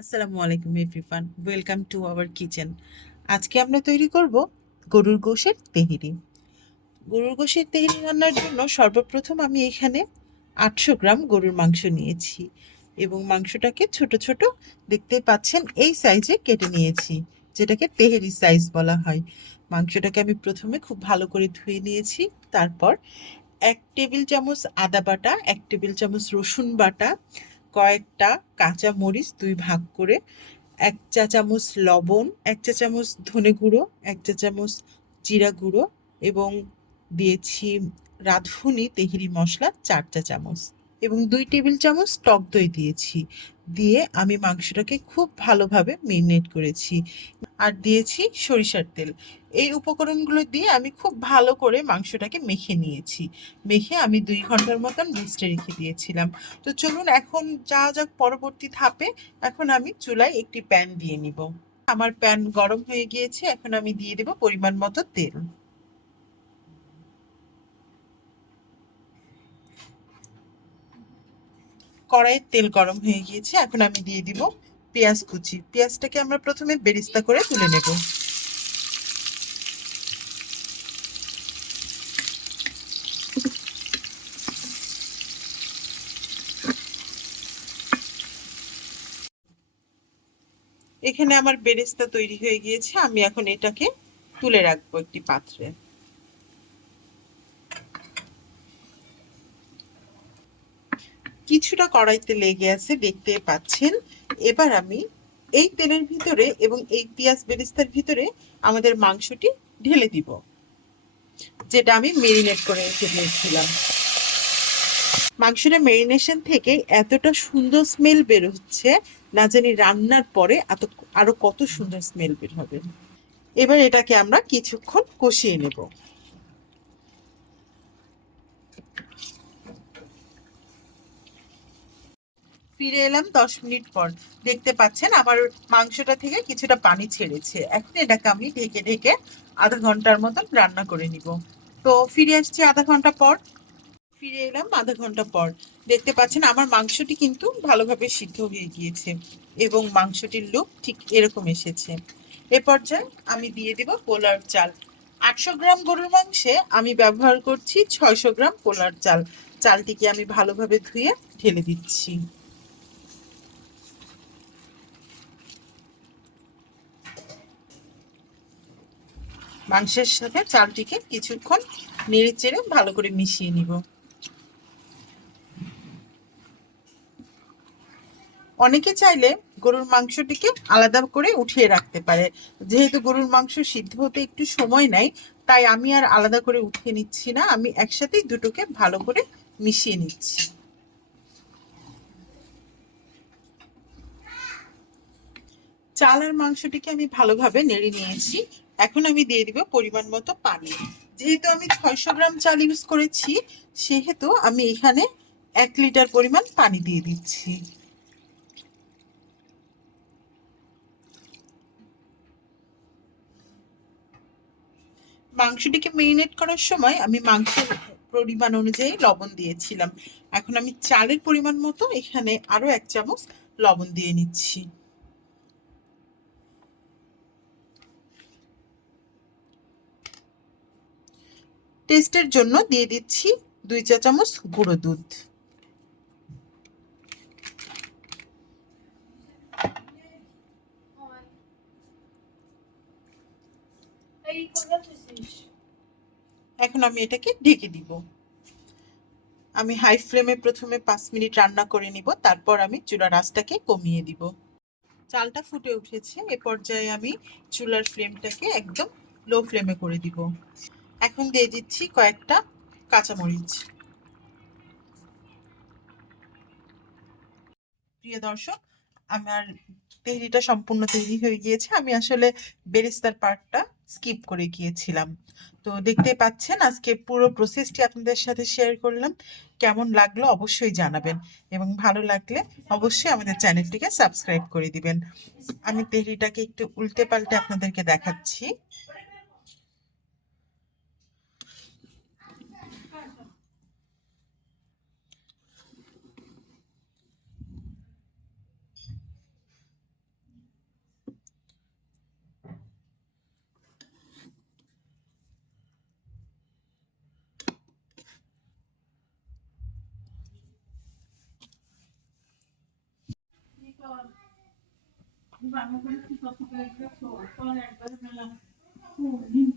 আসসালামু আলাইকুম everyone, welcome to our kitchen. আজকে আমরা তৈরি করব গরুর গোশের তেহেরি। গরুর গোশের তেহেরি রান্নার জন্য সর্বপ্রথম আমি এখানে 800 গ্রাম গরুর মাংস নিয়েছি এবং মাংসটাকে ছোট ছোট দেখতে পাচ্ছেন এই সাইজে কেটে নিয়েছি, যেটাকে তেহেরি সাইজ বলা হয়। মাংসটাকে আমি প্রথমে খুব ভালো করে ধুয়ে নিয়েছি। তারপর 1 টেবিল চামচ আদা বাটা, 1 টেবিল চামচ রসুন বাটা, কয়েকটা কাঁচা মরিচ 2 ভাগ করে, 1 চা চামচ লবণ, 1 চা চামচ ধনে গুঁড়ো, 1 চা চামচ জিরা গুঁড়ো এবং দিয়েছি রাঁধুনি তেহেরি মশলা 4 চা চামচ এবং 2 টেবিল চামচ টক দই দিয়েছি। দিয়ে আমি মাংসটাকে খুব ভালোভাবে মেরিনেট করেছি আর দিয়েছি সরিষার তেল। এই উপকরণগুলো দিয়ে আমি খুব ভালো করে মাংসটাকে মেখে নিয়েছি। মেখে আমি 2 ঘন্টার মতন রেস্টে রেখে দিয়েছিলাম। তো চলুন এখন যাওয়া যাক পরবর্তী ধাপে। এখন আমি চুলায় একটি প্যান দিয়ে নিব। আমার প্যান গরম হয়ে গিয়েছে, এখন আমি দিয়ে দেব পরিমাণ মতো তেল। কড়াইয়ের তেল গরম হয়ে গিয়েছে, এখন আমি দিয়ে দিব পেঁয়াজ কুচি। পেঁয়াজটাকে আমরা প্রথমে বেরেস্তা করে তুলে নেব। এখানে আমার বেরেস্তা তৈরি হয়ে গিয়েছে, আমি এখন এটাকে তুলে রাখবো একটি পাত্রে। কিছুটা কড়াইতে লেগে আছে, দেখতে পাচ্ছেন। এবার আমি এই তেলের ভিতরে এবং এই পেঁয়াজ বেরেস্তার ভিতরে আমাদের মাংসটি ঢেলে দিব, যেটা আমি মেরিনেট করে রেখে দিয়েছিলাম। মাংসটা মেরিনেশন থেকে এতটা সুন্দর স্মেল বের হচ্ছে, না জানি রান্নার পরে আরো কত সুন্দর স্মেল বের হবে। এবার এটাকে আমরা কিছুক্ষণ কষিয়ে নেব। ফিরে এলাম 10 মিনিট পর। দেখতে পাচ্ছেন আমার মাংসটা থেকে কিছুটা পানি ছেড়েছে। এখন এটাকে আমি ঢেকে ঢেকে আধা ঘন্টার মতন রান্না করে নিব। তো ফিরে আসছি আধা ঘন্টা পর। ফিরে এলাম আধা ঘন্টা পর। দেখতে পাচ্ছেন আমার মাংসটি কিন্তু ভালোভাবে সিদ্ধ হয়ে গিয়েছে এবং মাংসটির লুক ঠিক এরকম এসেছে। এ পর্যায়ে আমি দিয়ে দিব পোলার চাল। 800 গ্রাম গরুর মাংসে আমি ব্যবহার করছি 600 গ্রাম পোলার চাল। চালটিকে আমি ভালোভাবে ধুয়ে ঢেলে দিচ্ছি। মাংসের সাথে চালটিকে কিছুক্ষণ নেড়ে চেড়ে ভালো করে মিশিয়ে নিব। অনেকে চাইলে গরুর মাংসটিকে আলাদা করে উঠিয়ে রাখতে পারে। যেহেতু গরুর মাংস সিদ্ধ হতে একটু সময় নেয়, তাই আমি আর আলাদা করে উঠিয়ে নিচ্ছি না, আমি একসাথেই দুটোকে ভালো করে মিশিয়ে নিচ্ছি। চাল আর মাংসটিকে আমি ভালোভাবে নেড়ে নিয়েছি। এখন আমি দিয়ে দিব পরিমাণ মতো পানি। যেহেতু আমি 600 গ্রাম চাল ইউজ করেছি, সেহেতু আমি এখানে 1 লিটার পরিমাণ পানি দিয়ে দিচ্ছি। মাংসটিকে মেরিনেট করার সময় আমি মাংসের পরিমাণ অনুযায়ী লবণ দিয়েছিলাম। এখন আমি চালের পরিমাণ মতো এখানে আরো 1 চামচ লবণ দিয়ে নিচ্ছি। টেস্টের জন্য দিয়ে দিচ্ছি 2 চা চামচ গুঁড়ো দুধ। এখন আমি এটাকে ঢেকে দিব। আমি হাই ফ্লেমে প্রথমে 5 মিনিট রান্না করে নিব, তারপর আমি চুলার আঁচটাকে কমিয়ে দিব। চালটা ফুটে উঠেছে, এ পর্যায়ে আমি চুলার ফ্লেমটাকে একদম লো ফ্লেমে করে দিব। এখন দিয়ে দিচ্ছি কয়েকটা কাঁচামরিচ। প্রিয় দর্শক, আমার তেহরিটা সম্পূর্ণ তৈরি হয়ে গিয়েছে। আমি আসলে বেরেস্তার পার্টটা স্কিপ করে গিয়েছিলাম। তো দেখতে পাচ্ছেন আজকে পুরো প্রসেসটি আপনাদের সাথে শেয়ার করলাম। কেমন লাগলো অবশ্যই জানাবেন এবং ভালো লাগলে অবশ্যই আমাদের চ্যানেলটিকে সাবস্ক্রাইব করে দিবেন। আমি তেহরিটাকে একটু উল্টে পাল্টে আপনাদেরকে দেখাচ্ছি। হুম